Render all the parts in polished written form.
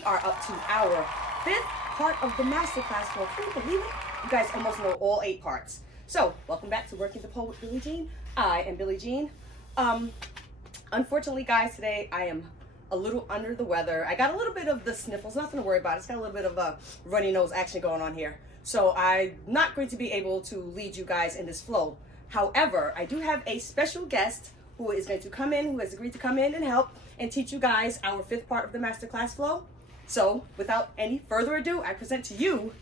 we are up to our fifth part of the masterclass flow. Can you believe it? You guys almost know all 8 parts. So, welcome back to Working the Pole with Billie Jean. I am Billie Jean. Unfortunately, guys, today I am a little under the weather. I got a little bit of the sniffles, nothing to worry about. It's got a little bit of a runny nose action going on here. So I'm not going to be able to lead you guys in this flow. However, I do have a special guest who is going to come in, who has agreed to come in and help and teach you guys our 5th part of the masterclass flow. So without any further ado, I present to you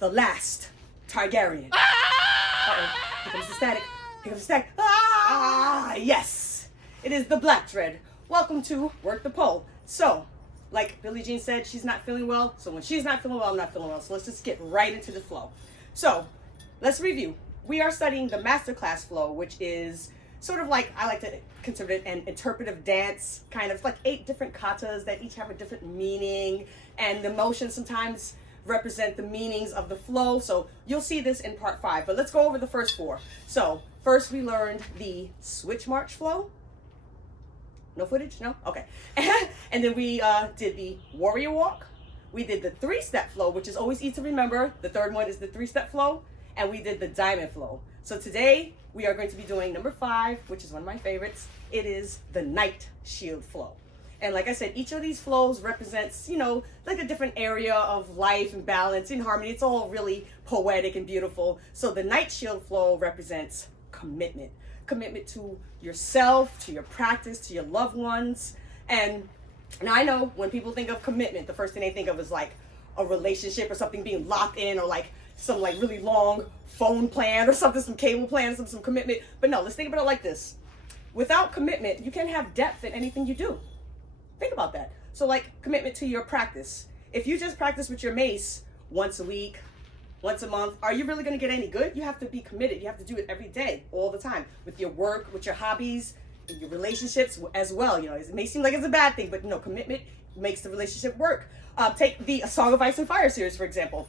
the last Targaryen. Uh-oh, here comes the static. Here comes the static. Yes, it is the Black Dread. Welcome to Work the Pole. So, like Billie Jean said, she's not feeling well. So when she's not feeling well, I'm not feeling well. So let's just get right into the flow. So let's review. We are studying the masterclass flow, which is sort of like, I like to consider it an interpretive dance, kind of like 8 different katas that each have a different meaning, and the motions sometimes represent the meanings of the flow. So you'll see this in part 5, but let's go over the first 4. So first we learned the switch march flow. No footage? No? Okay. And then we did the warrior walk. We did the 3-step flow, which is always easy to remember. The third one is the 3-step flow. And we did the diamond flow. So today we are going to be doing number 5, which is one of my favorites. It is the night shield flow. And like I said, each of these flows represents, you know, like a different area of life and balance and harmony. It's all really poetic and beautiful. So the night shield flow represents commitment. Commitment to yourself, to your practice, to your loved ones. And now I know when people think of commitment, the first thing they think of is like a relationship or something being locked in, or like some like really long phone plan or something, some cable plan, some commitment. But no, let's think about it like this. Without commitment, you can't have depth in anything you do. Think about that. So like commitment to your practice. If you just practice with your mace once a week, once a month, are you really going to get any good? You have to be committed. You have to do it every day, all the time, with your work, with your hobbies, and your relationships as well. You know, it may seem like it's a bad thing, but you know, commitment makes the relationship work. Take the Song of Ice and Fire series, for example.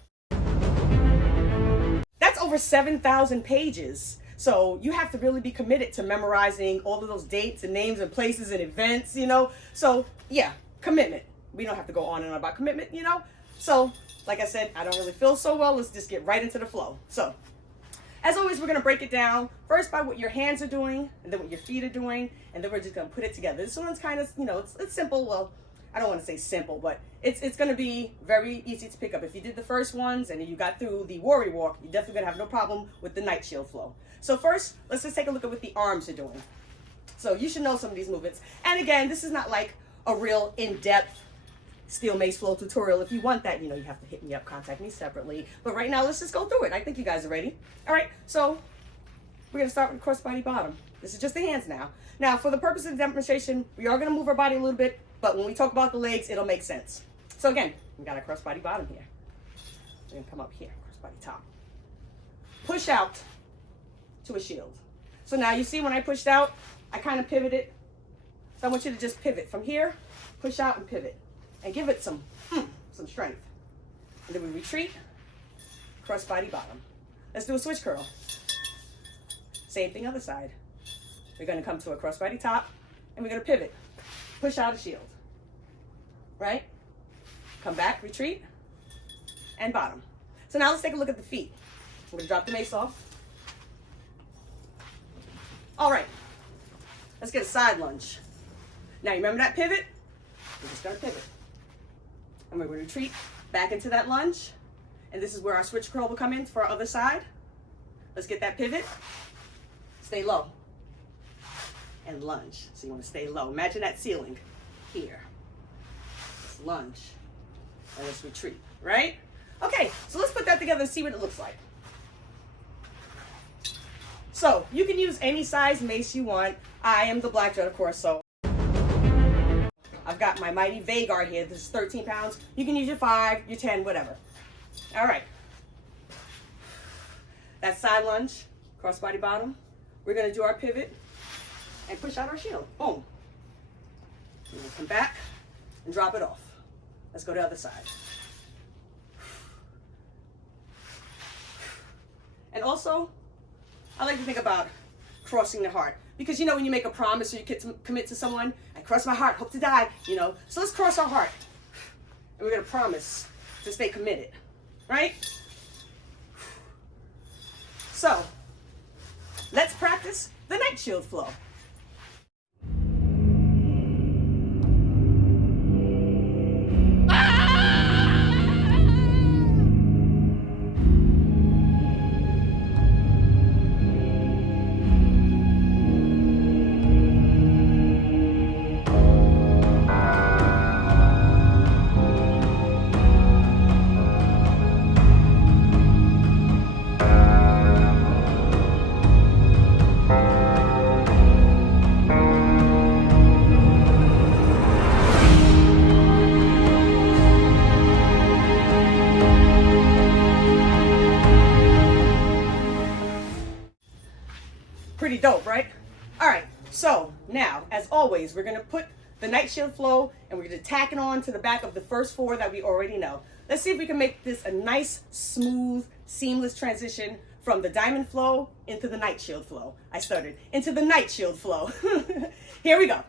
That's over 7,000 pages. So you have to really be committed to memorizing all of those dates and names and places and events, you know? So yeah, commitment. We don't have to go on and on about commitment, you know? So like I said, I don't really feel so well. Let's just get right into the flow. So as always, we're going to break it down first by what your hands are doing, and then what your feet are doing, and then we're just going to put it together. This one's kind of, you know, it's simple. Well, I don't want to say simple, but it's going to be very easy to pick up. If you did the first ones and you got through the warrior walk, you're definitely going to have no problem with the night shield flow. So first, let's just take a look at what the arms are doing. So you should know some of these movements. And again, this is not like a real in-depth steel mace flow tutorial. If you want that, you know, you have to hit me up, contact me separately. But right now, let's just go through it. I think you guys are ready. All right, so we're going to start with crossbody bottom. This is just the hands now. Now, for the purpose of the demonstration, we are going to move our body a little bit, but when we talk about the legs, it'll make sense. So again, we got a crossbody bottom here. We're going to come up here, crossbody top. Push out to a shield. So now you see when I pushed out, I kind of pivoted. So I want you to just pivot from here, push out and pivot, and give it some strength. And then we retreat, crossbody bottom. Let's do a switch curl. Same thing other side. We're going to come to a crossbody top, and we're going to pivot, push out a shield. Right? Come back, retreat, and bottom. So now let's take a look at the feet. We're going to drop the mace off. All right, let's get a side lunge. Now, you remember that pivot? We're just going to pivot. And we're going to retreat back into that lunge. And this is where our switch curl will come in for our other side. Let's get that pivot. Stay low. And lunge. So you want to stay low. Imagine that ceiling here. Let's lunge. And let's retreat, right? Okay, so let's put that together and see what it looks like. So you can use any size mace you want. I am the Black Dread, of course, so I've got my mighty Vagar here. This is 13 pounds. You can use your 5, your 10, whatever. All right. That side lunge, crossbody bottom. We're going to do our pivot and push out our shield. Boom. We're going to come back and drop it off. Let's go to the other side. And also, I like to think about crossing the heart. Because, you know, when you make a promise or you commit to someone, I cross my heart, hope to die, you know. So let's cross our heart. And we're going to promise to stay committed, right? So, let's practice the night shield flow. Pretty dope, right? All right, so now, as always, we're gonna put the night shield flow and we're gonna tack it on to the back of the first 4 that we already know. Let's see if we can make this a nice, smooth, seamless transition from the diamond flow into the night shield flow. I started into the night shield flow. Here we go.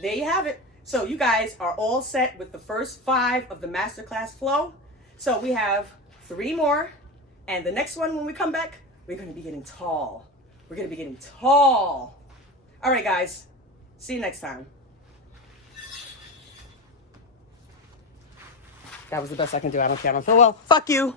There you have it. So you guys are all set with the first 5 of the masterclass flow. So we have 3 more. And the next one, when we come back, we're going to be getting tall. We're going to be getting tall. All right, guys. See you next time. That was the best I can do. I don't care. I don't feel well. Fuck you.